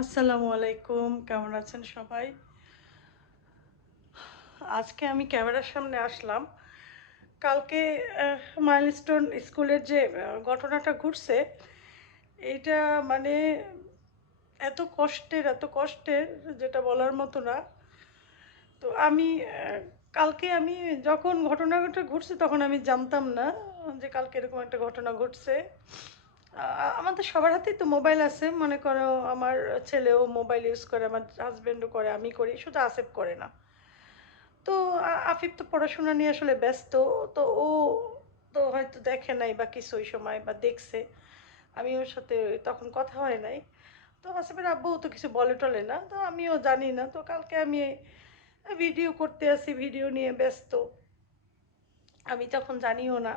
আসসালামু আলাইকুম, কেমন আছেন সবাই? আজকে আমি ক্যামেরার সামনে আসলাম। কালকে মাইলস্টোন স্কুলের যে ঘটনাটা ঘটছে, এটা মানে এত কষ্টের এত কষ্টের, যেটা বলার মতো না। তো আমি কালকে আমি যখন ঘটনাটা ঘটছে তখন আমি জানতাম না যে কালকে এরকম একটা ঘটনা ঘটছে। আমাদের সবার হাতেই তো মোবাইল আছে। মনে করো আমার ছেলেও মোবাইল ইউজ করে, আমার হাজবেন্ডও করে, আমি করি, শুধু আসেফ করে না। তো আফিফ তো পড়াশোনা নিয়ে আসলে ব্যস্ত, তো ও তো হয়তো দেখে নাই বা কিছু ওই সময় বা দেখছে। আমি ওর সাথে তখন কথা হয় নাই। তো আসিফের আব্বু তো কিছু বলে টলে না, তো আমিও জানি না। তো কালকে আমি ভিডিও করতে আসি, ভিডিও নিয়ে ব্যস্ত। আমি তখন জানিও না।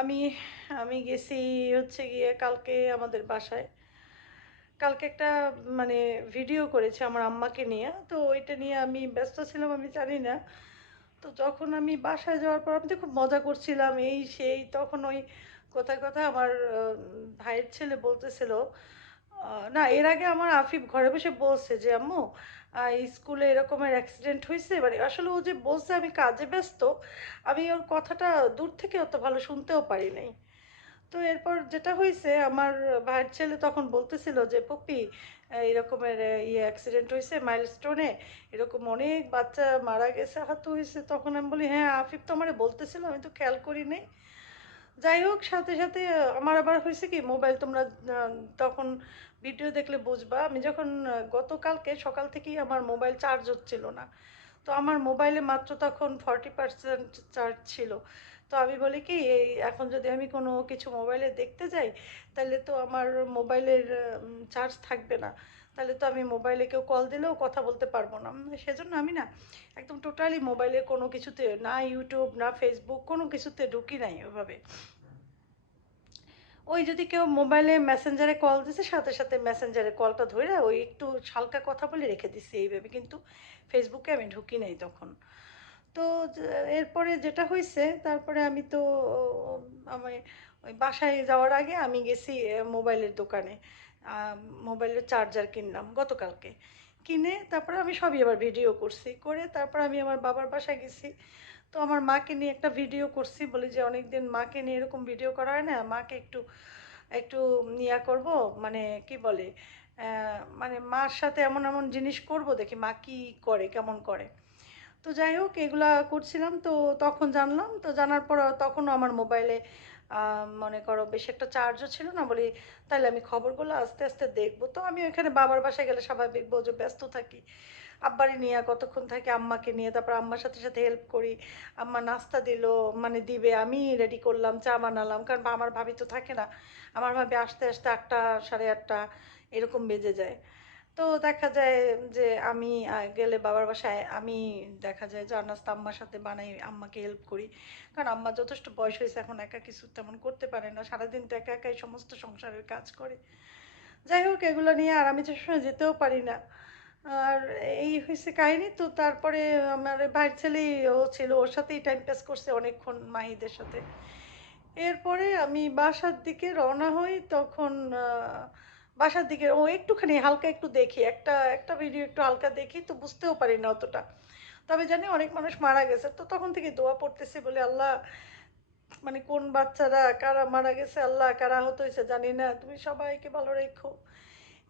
আমি আমি গেছি হচ্ছে গিয়ে কালকে আমাদের বাসায়। কালকে একটা মানে ভিডিও করেছে আমার আম্মাকে নিয়ে। তো ওইটা নিয়ে আমি ব্যস্ত ছিলাম, আমি জানি না। তো যখন আমি বাসায় যাওয়ার পর আমি তো খুব মজা করছিলাম, এই সেই, তখন ওই কোথায় কোথায় আমার ভাইয়ের ছেলে বলতেছিল না, এর আগে আমার আফিফ ঘরে বসে বলছে যে, আম্মু স্কুলে এরকমের অ্যাক্সিডেন্ট হয়েছে মানে আসলে ও যে বলছে আমি কাজে ব্যস্ত, আমি ওর কথাটা দূর থেকে অত ভালো শুনতেও পারি নাই। তো এরপর যেটা হয়েছে, আমার ভাইয়ের ছেলে তখন বলতেছিল যে পপি এরকমের ইয়ে অ্যাক্সিডেন্ট হয়েছে মাইলস্টোনে এরকম অনেক বাচ্চা মারা গেছে, আহত হয়েছে। তখন আমি বলি হ্যাঁ আফিফ তো আমারে বলতেছিল, আমি তো খেয়াল করি নাই। যাই হোক, সাথে সাথে আমার আবার হয়েছে কি, মোবাইল তোমরা তখন ভিডিও দেখলে বুঝবা। আমি যখন গতকালকে সকাল থেকেই আমার মোবাইল চার্জ হচ্ছিল না। তো আমার মোবাইলে মাত্র তখন ফর্টি পার্সেন্ট চার্জ ছিল। তো আমি বলি কি, এই এখন যদি আমি কোনো কিছু মোবাইলে দেখতে যাই, তাহলে তো আমার মোবাইলের চার্জ থাকবে না। তাহলে তো আমি মোবাইলে কেউ কল দিলেও কথা বলতে পারব না। সেজন্য আমি না একদম টোটালি মোবাইলে কোনো কিছুতে না ইউটিউব না ফেসবুক কোনো কিছুতে ঢুকি নাই ওভাবে ওই যদি কেউ মোবাইলে মেসেঞ্জারে কল দিছে, সাথে সাথে মেসেঞ্জারে কলটা ধরে ওই একটু হালকা কথা বলে রেখে দিচ্ছি এইভাবে, কিন্তু ফেসবুকে আমি ঢুকি নাই তখন। তো এরপরে যেটা হয়েছে তারপরে আমি তো আমি ওই বাসায় যাওয়ার আগে আমি গেছি মোবাইলের দোকানে। মোবাইলের চার্জার কিনলাম গতকালকে। কিনে তারপরে আমি সবই আবার ভিডিও করছি। করে তারপর আমি আমার বাবার বাসায় গেছি। তো আমার মাকে নিয়ে একটা ভিডিও করছি বলি যে, অনেকদিন মাকে নিয়ে এরকম ভিডিও করা হয় না। মাকে একটু একটু ইয়া করব। মানে কি বলে মানে মার সাথে এমন এমন জিনিস করব, দেখি মা কি করে, কেমন করে। তো যাই হোক, এগুলা করছিলাম। তো তখন জানলাম। তো জানার পর তখনও আমার মোবাইলে মনে করো বেশ একটা চার্জও ছিল না, বলি তাহলে আমি খবরগুলো আস্তে আস্তে দেখব। তো আমি ওইখানে বাবার বাসায় গেলে স্বাভাবিক যে ব্যস্ত থাকি। আব্বারে নিয়ে কতক্ষণ থাকি, আম্মাকে নিয়ে, তারপর আম্মার সাথে সাথে হেল্প করি। আম্মা নাস্তা দিল মানে দিবে, আমি রেডি করলাম, চা বানালাম, কারণ আমার ভাবি তো থাকে না। আমার ভাবি আসতে আসতে আটটা, সাড়ে আটটা, এরকম বেজে যায়। তো দেখা যায় যে আমি গেলে বাবার বাসায় আমি দেখা যায় চা নাস্তা আম্মার সাথে বানাই, আম্মাকে হেল্প করি। কারণ আম্মা যথেষ্ট বয়স হয়েছে, এখন একা কিছু তেমন করতে পারে না। সারাদিন তো একা একাই সমস্ত সংসারের কাজ করে। যাই হোক, এগুলো নিয়ে আর আমি যে সময় যেতেও পারি না। আর এই হয়েছে কাহিনী, তো তারপরে আমার ভাইয়ের ছেলেই ও ছিল, ওর সাথেই টাইম পাস করছে অনেকক্ষণ মাহিদের সাথে। এরপরে আমি বাসার দিকে রওনা হই, তখন বাসার দিকে, ও একটুখানি হালকা একটু দেখি, একটা একটা ভিডিও একটু হালকা দেখি, তো বুঝতেও পারি না অতটা। তবে জানি অনেক মানুষ মারা গেছে, তো তখন থেকে দোয়া পড়তেছি বলে, আল্লাহ মানে কোন বাচ্চারা, কারা মারা গেছে, আল্লাহ, কারা আহত হয়েছে, জানি না, তুমি সবাইকে ভালো রেখো।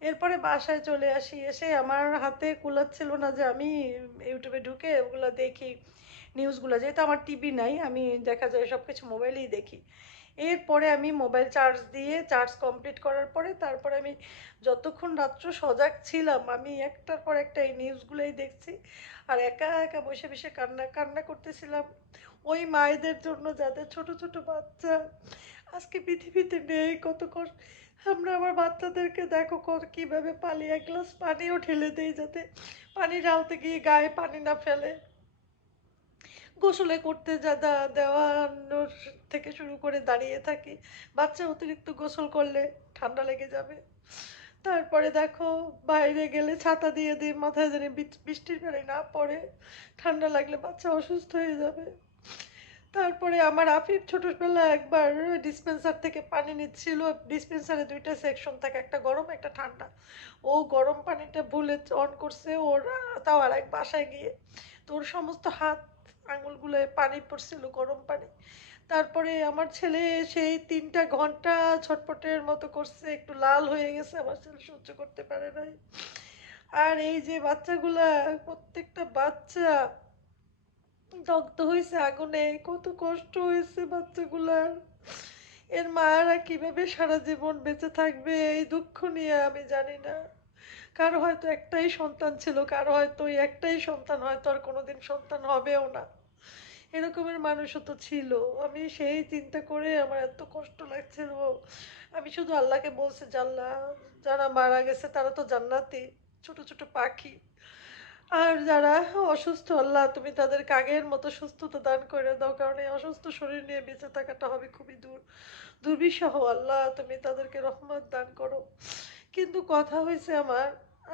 এরপরে বাসায় চলে আসি, এসে আমার হাতে কুলাচ্ছিল না যে আমি ইউটিউবে ঢুকে ওগুলো দেখি নিউজগুলো যেহেতু আমার টিভি নাই, আমি দেখা যায় সব কিছু মোবাইলেই দেখি। এরপরে আমি মোবাইল চার্জ দিয়ে চার্জ কমপ্লিট করার পরে তারপরে আমি যতক্ষণ রাত্র সজাগ ছিলাম, আমি একটার পর একটা এই নিউজগুলোই দেখছি। আর একা একা বসে বসে কান্না কান্না করতেছিলাম। ওই মায়েদের জন্য যাদের ছোট ছোট বাচ্চা, আজকে পৃথিবীতে নেই, কত কষ্ট আমরা আমার বাচ্চাদেরকে দেখো কত কীভাবে পালিয়ে এক গ্লাস পানিও ঢেলে দেই যাতে পানি ঢালতে গিয়ে গায়ে পানি না ফেলে। গোসলে করতে যা দেওয়ানোর থেকে শুরু করে দাঁড়িয়ে থাকি। বাচ্চা অতিরিক্ত গোসল করলে ঠান্ডা লেগে যাবে। তারপরে দেখো, বাইরে গেলে ছাতা দিয়ে দিই মাথায় জানি বৃষ্টির বেলায় না পড়ে। ঠান্ডা লাগলে বাচ্চা অসুস্থ হয়ে যাবে। তারপরে আমার আফিফ ছোটবেলায় একবার ডিসপেন্সার থেকে পানি নিচ্ছিল। ডিসপেন্সারে দুইটা সেকশন থাকে, একটা গরম, একটা ঠান্ডা। ও গরম পানিটা ভুলে অন করছে, ওর, তাও আর এক বাসায় গিয়ে। তো ওর সমস্ত হাত আঙুলগুলো পানি পড়ছিল গরম পানি। তারপরে আমার ছেলে সেই তিনটা ঘণ্টা ছটপটের মতো করছে, একটু লাল হয়ে গেছে, আমার ছেলে সহ্য করতে পারে নাই। আর এই যে বাচ্চাগুলা, প্রত্যেকটা বাচ্চা দগ্ধ হয়েছে আগুনে, কত কষ্ট হয়েছে বাচ্চাগুলার। এর মায়েরা কীভাবে সারা জীবন বেঁচে থাকবে, এই দুঃখ নিয়ে আমি জানি না। কারও হয়তো একটাই সন্তান ছিল, কারও হয়তো একটাই সন্তান, হয়তো আর কোনোদিন সন্তান হবেও না। এরকমের মানুষও তো ছিল। আমি সেই চিন্তা করে আমার এত কষ্ট লাগছিল আমি শুধু আল্লাহকে বলছি জাল্লাহ যারা মারা গেছে তারা তো জান্নাতি, ছোট ছোট পাখি। আর যারা অসুস্থ, আল্লাহ, তুমি তাদের কাগের মতো সুস্থতা দান করে দাও, কারণ এই অসুস্থ শরীর নিয়ে বেঁচে থাকাটা হবে খুবই দূর। দুর্বিষহ, আল্লাহ, তুমি তাদেরকে রহমত দান করো। কিন্তু কথা হয়েছে আমার,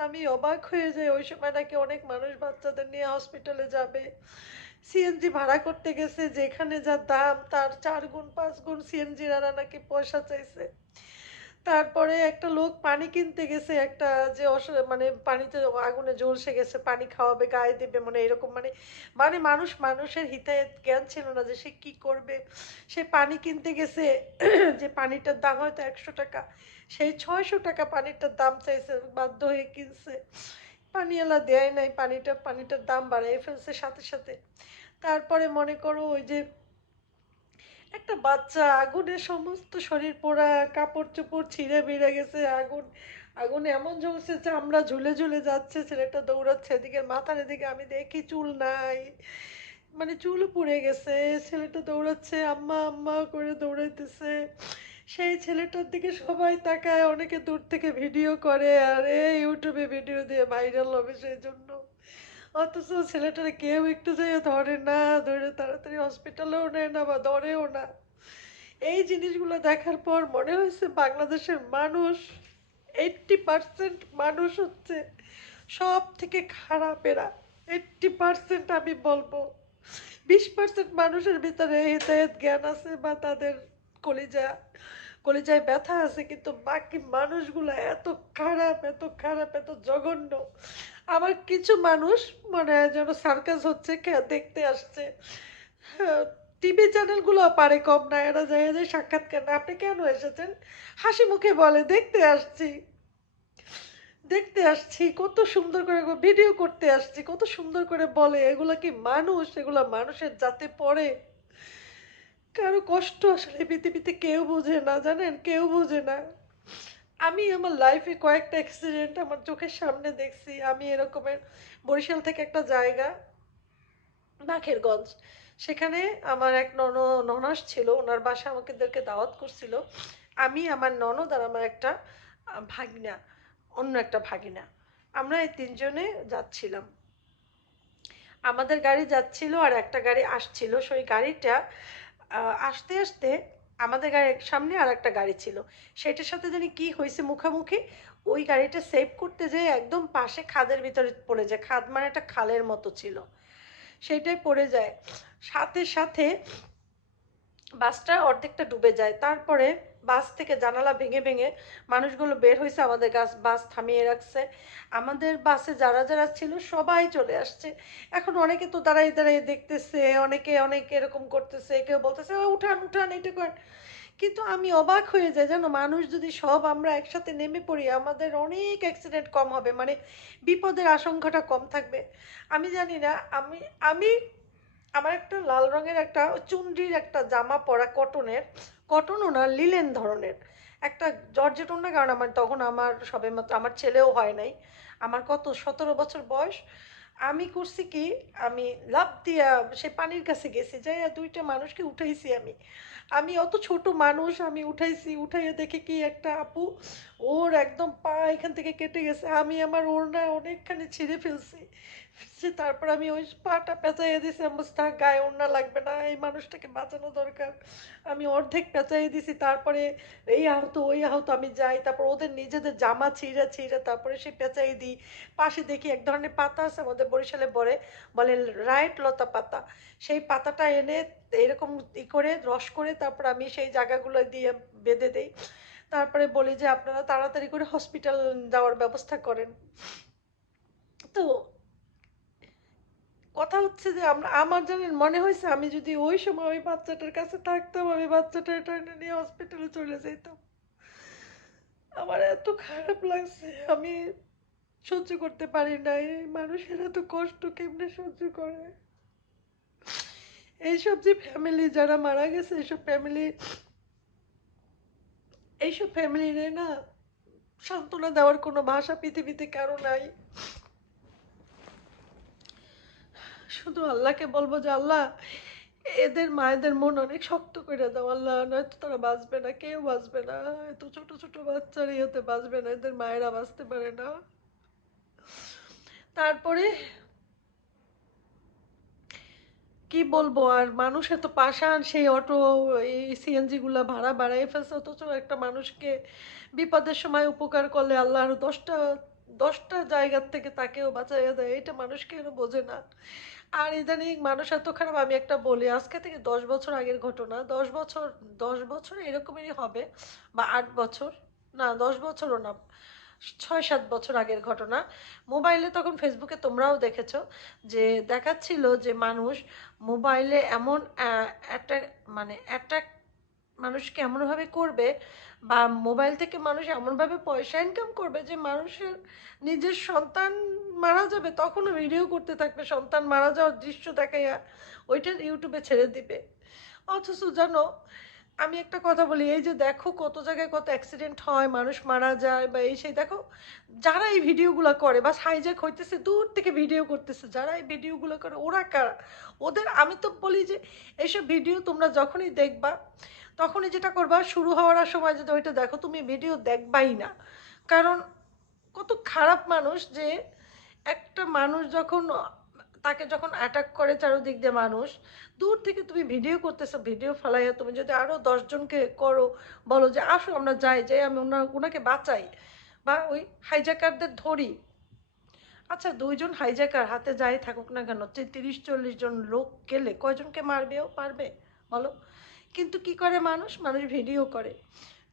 আমি অবাক হয়ে যাই। ওই সময় নাকি অনেক মানুষ বাচ্চাদের নিয়ে হসপিটালে যাবে। সিএনজি ভাড়া করতে গেছে, যেখানে যা দাম, তার চার গুণ, পাঁচ গুণ সিএনজিরা নাকি পয়সা চাইছে। তারপরে একটা লোক পানি কিনতে গেছে, একটা যে মানে পানিতে আগুনে জ্বলসে গেছে, পানি খাওয়াবে, গায়ে দেবে মানে এরকম মানে মানে মানুষ, মানুষের হিতায়ত জ্ঞান ছিল না যে সে কি করবে। সে পানি কিনতে গেছে, যে পানিটার দাম হয়তো একশো টাকা সেই ছয়শো টাকা পানিটার দাম চাইছে, বাধ্য হয়ে কিনছে। পানিওয়ালা দেয় নাই, পানিটা, পানিটার দাম বাড়াই ফেলছে সাথে সাথে। তারপরে মনে করো ওই যে একটা বাচ্চা আগুনে সমস্ত শরীর পোড়া, কাপড় চোপড় ছিঁড়ে বেড়ে গেছে, আগুন আগুন এমন জ্বলছে যে আমরা ঝুলে ঝুলে যাচ্ছে, ছেলেটা দৌড়াচ্ছে এদিকে, মাথার এদিকে, আমি দেখি চুল নাই মানে চুল পুড়ে গেছে, ছেলেটা দৌড়াচ্ছে, আম্মা আম্মা করে দৌড়াইতেছে। সেই ছেলেটার দিকে সবাই তাকায়, অনেকে দূর থেকে ভিডিও করে আর এই ইউটিউবে ভিডিও দিয়ে ভাইরাল হবে সেই জন্য। অথচ ছেলেটারে কেউ একটু যেয়ে ধরে না, ধরে তাড়াতাড়ি হসপিটালেও নেয় না বা ধরেও না। এই জিনিসগুলো দেখার পর মনে হয়েছে বাংলাদেশের মানুষ এইট্টি পার্সেন্ট মানুষ হচ্ছে সব থেকে খারাপেরা। এইট্টি পার্সেন্ট আমি বলব। বিশ পার্সেন্ট মানুষের ভিতরে হেতায়ত জ্ঞান আছে বা তাদের কলিজা, কলিজায় ব্যথা আছে, কিন্তু বাকি মানুষগুলো এত খারাপ এত খারাপ, এত জঘন্য। আবার কিছু মানুষ মানে যেন সার্কাস হচ্ছে দেখতে আসছে। টিভি চ্যানেলগুলো পারে কম না, এরা যায় যে সাক্ষাৎকার না আপনি কেন এসেছেন? হাসি মুখে বলে, দেখতে আসছি। দেখতে আসছি, কত সুন্দর করে ভিডিও করতে আসছি, কত সুন্দর করে বলে, এগুলা কি মানুষ? এগুলা মানুষের জাতে পড়ে। কারও কষ্ট আসলে পৃথিবীতে কেউ বোঝে না, জানেন? কেউ বোঝে না। আমি আমার লাইফে কয়েকটা অ্যাক্সিডেন্ট আমার চোখের সামনে দেখছি। আমি এরকমের বরিশাল থেকে একটা জায়গা নাখেরগঞ্জ সেখানে আমার এক নন, ননাস ছিল, ওনার বাসা আমাদেরকে দাওয়াত করছিল। আমি আমার ননদ আর আমার একটা ভাগিনা, অন্য একটা ভাগিনা। আমরা এই তিনজনে যাচ্ছিলাম। আমাদের গাড়ি যাচ্ছিল আর একটা গাড়ি আসছিল। সেই গাড়িটা আসতে আসতে আমাদের গাড়ির সামনে আর একটা গাড়ি ছিল। সেটার সাথে জানি কি হয়েছে মুখামুখি? ওই গাড়িটা সেভ করতে যেয়ে একদম পাশে খাদের ভিতরে পড়ে যায়। খাদ মানে একটা খালের মতো ছিল। সেটাই পড়ে যায়। সাথে সাথে বাসটা অর্ধেকটা ডুবে যায়। তারপরে বাস থেকে জানালা ভেঙে ভেঙে মানুষগুলো বের হয়েছে আমাদের গাছ বাস থামিয়ে রাখছে। আমাদের বাসে যারা যারা ছিল সবাই চলে আসছে। এখন অনেকে তো দাঁড়াই দাঁড়াই দেখতেছে অনেকে অনেক এরকম করতেছে কেউ বলতেছে "ও, উঠান উঠান এটা করেন কিন্তু আমি অবাক হয়ে যাই জানো মানুষ যদি সব আমরা একসাথে নেমে পড়ি আমাদের অনেক অ্যাক্সিডেন্ট কম হবে মানে বিপদের আশঙ্কাটা কম থাকবে। আমি জানি না আমি আমি আমার একটা লাল রঙের একটা চুনরির একটা জামা পরা কটনের কটনও না লিলেন ধরনের। একটা জর্জেট না, কারণ আমার তখন আমার সবে মাত্র আমার ছেলেও হয় নাই। আমার কত, সতেরো বছর বয়স। আমি করছি কি, আমি লাভ দিয়া সে পানির কাছে গেছি যাই দুইটা মানুষকে উঠাইছি আমি। আমি অত ছোট মানুষ, আমি উঠাইছি, উঠাইয়া দেখে কি একটা আপু, ওর একদম পা এখান থেকে কেটে গেছে। আমি আমার ওড়না অনেকখানি ছিঁড়ে ফেলছি। সে তারপর আমি ওই পাটা পেঁচাইয়ে দিছি থাক গায়ে ওড়না লাগবে না, এই মানুষটাকে বাঁচানো দরকার। আমি অর্ধেক পেঁচাইয়ে দিছি, তারপরে এই আহত, ওই আহত, আমি যাই, তারপর ওদের নিজেদের জামা ছিঁড়ে ছিঁড়ে তারপরে সে পেঁচাই দিই। পাশে দেখি এক ধরনের পাতা আছে আমাদের আমাদের বরিশালে বলে বলে রাইট লতা পাতা। সেই পাতাটা এনে এরকম ই করে, রস করে, তারপর আমি সেই জায়গাগুলো দিয়ে বেঁধে দেই। তারপরে বলি যে, আপনারা তাড়াতাড়ি করে হসপিটাল যাওয়ার ব্যবস্থা করেন। তো কথা হচ্ছে যে আমরা, আমার জানেন মনে হয়েছে আমি যদি ওই সময় ওই বাচ্চাটার কাছে থাকতাম, আমি বাচ্চাটা এটা নিয়ে হসপিটালে চলে যেতাম আমার এত খারাপ লাগছে, আমি সহ্য করতে পারি না, এই মানুষের এত কষ্ট কেমনে সহ্য করে? এইসব যে ফ্যামিলি যারা মারা গেছে, এইসব ফ্যামিলি এইসব ফ্যামিলিরে না সান্ত্বনা দেওয়ার কোনো ভাষা পৃথিবীতে কারও নাই। শুধু আল্লাহকে বলব যে আল্লাহ, এদের মায়েদের মন অনেক শক্ত করে দাও, আল্লাহ, নয়তো তারা বাঁচবে না, কেউ বাঁচবে না, এত ছোট ছোট বাচ্চার ইয়েতে বাঁচবে না, এদের মায়েরা বাঁচতে পারে না। তারপরে কি বলব আর, মানুষ এত পাষাণ, সেই অটো, এই সিএনজি গুলা ভাড়া বাড়াই ফেলছে, অথচ একটা মানুষকে বিপদের সময় উপকার করলে আল্লাহ আরও দশটা দশটা জায়গার থেকে তাকেও বাঁচাইয়া দেয়, এটা মানুষ কেন বোঝে না? আর ইদানিং মানুষ এত খারাপ, আমি একটা বলি, আজকে থেকে দশ বছর আগের ঘটনা, দশ বছর দশ বছর এরকমই হবে বা আট বছর, না, দশ বছরও না, ছয় সাত বছর আগের ঘটনা। মোবাইলে তখন ফেসবুকে তোমরাও দেখেছ যে দেখাচ্ছিল যে মানুষ মোবাইলে এমন অ্যাট্রাক মানে অ্যাট্রাক মানুষকে এমনভাবে করবে? বা মোবাইল থেকে মানুষ এমনভাবে পয়সা ইনকাম করবে যে মানুষের নিজের সন্তান মারা যাবে? তখনও ভিডিও করতে থাকবে, সন্তান মারা যাওয়ার দৃশ্য দেখাইয়া ওইটা ইউটিউবে ছেড়ে দিবে। অথচ জানো, আমি একটা কথা বলি, এই যে দেখো কত জায়গায় কত অ্যাক্সিডেন্ট হয়, মানুষ মারা যায় বা এই সেই, দেখো যারা এই ভিডিওগুলো করে বা হাইজ্যাক হইতেছে, দূর থেকে ভিডিও করতেছে, যারা এই ভিডিওগুলো করে, ওরা কারা? ওদের, আমি তো বলি যে এইসব ভিডিও তোমরা যখনই দেখবা তখনই যেটা করবা, শুরু হওয়ার সময় যদি ওইটা দেখো, তুমি ভিডিও দেখবাই না। কারণ কত খারাপ মানুষ যে একটা মানুষ যখন, তাকে যখন অ্যাটাক করে চারোদিক দিয়ে মানুষ, দূর থেকে তুমি ভিডিও করতেছো ভিডিও ফেলাইয়া তুমি যদি আরও দশজনকে করো, বলো যে আসো আমরা যাই যাই আমি ওনার ওনাকে বাঁচাই, বা ওই হাইজাকারদের ধরি। আচ্ছা দুইজন হাইজাকার হাতে যাই থাকুক না কেন তিরিশ চল্লিশ জন লোক গেলে কয়জনকে মারবেও পারবে? বলো। কিন্তু কি করে মানুষ? মানুষ ভিডিও করে।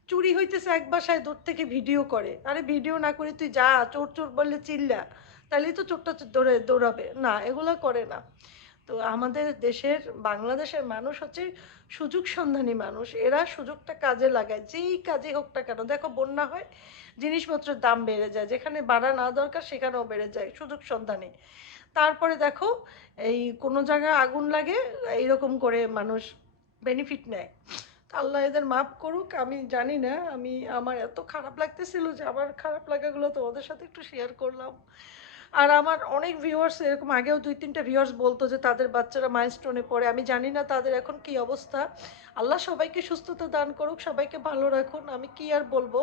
চুরি হইতেছে এক বাসায়, দূর থেকে ভিডিও করে। আরে ভিডিও না করে তুই যা, চোর চোর বললে চিল্লা। তাহলেই তো চোরটা দৌড়ে দৌড়াবে। না, এগুলো করে না। তো আমাদের দেশের, বাংলাদেশের মানুষ হচ্ছে সুযোগ সন্ধানী মানুষ। এরা সুযোগটা কাজে লাগায়। যেই কাজে হোক না কেন। দেখো বন্যা হয়, জিনিসপত্রের দাম বেড়ে যায়। যেখানে বাড়া না দরকার, সেখানেও বেড়ে যায় সুযোগ সন্ধানী। তারপরে দেখো, এই কোনো জায়গায় আগুন লাগে, এইরকম করে মানুষ বেনিফিট নেয়। আল্লাহ এদের মাফ করুক, আমি জানি না, আমি, আমার এত খারাপ লাগতেছিল যে আমার খারাপ লাগাগুলো তোমাদের সাথে একটু শেয়ার করলাম। আর আমার অনেক ভিউয়ার্স এরকম আগেও দুই তিনটা ভিউয়ার্স বলতো যে তাদের বাচ্চারা মাইলস্টোনে পড়ে, আমি জানি না তাদের এখন কি অবস্থা। আল্লাহ সবাইকে সুস্থতা দান করুক, সবাইকে ভালো রাখুন। আমি কি আর বলব?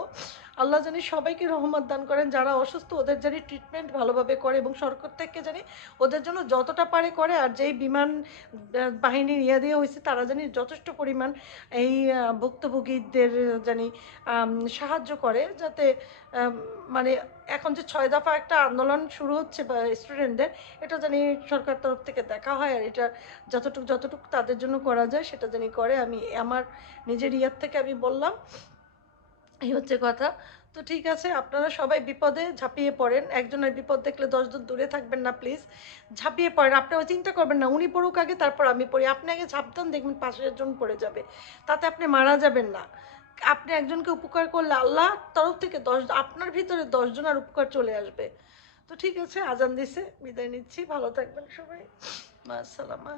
আল্লাহ জানি সবাইকে রহমত দান করেন, যারা অসুস্থ ওদের জানি ট্রিটমেন্ট ভালোভাবে করে এবং সরকার থেকে জানি ওদের জন্য যতটা পারে করে, আর যেই বিমান বাহিনী ইয়ে দিয়ে হয়েছে, তারা জানি যথেষ্ট পরিমাণ এই ভুক্তভোগীদের জানি সাহায্য করে যাতে মানে এখন যে ছয় দফা একটা আন্দোলন শুরু হচ্ছে বা স্টুডেন্টদের এটা জানি সরকার তরফ থেকে দেখা হয়, আর এটা যতটুকু যতটুকু তাদের জন্য করা যায়, সেটা জানি করে আমি আমার নিজের ইয়ার থেকে আমি বললাম, এই হচ্ছে কথা। তো ঠিক আছে, আপনারা সবাই বিপদে ঝাঁপিয়ে পড়েন। একজনের বিপদ দেখলে দশজন দূরে থাকবেন না প্লিজ ঝাঁপিয়ে পড়েন আপনারা চিন্তা করবেন না, উনি পড়ুক আগে, তারপর আমি পড়ি। আপনি আগে ঝাঁপতান দেখবেন পাশের জন পড়ে যাবে। তাতে আপনি মারা যাবেন না। আপনি একজনকে উপকার করলে আল্লাহ তরফ থেকে দশ, আপনার ভিতরে দশজনের উপকার চলে আসবে। তো ঠিক আছে, আজান দিছে, বিদায় নিচ্ছি। ভালো থাকবেন সবাই। মা আসসালামা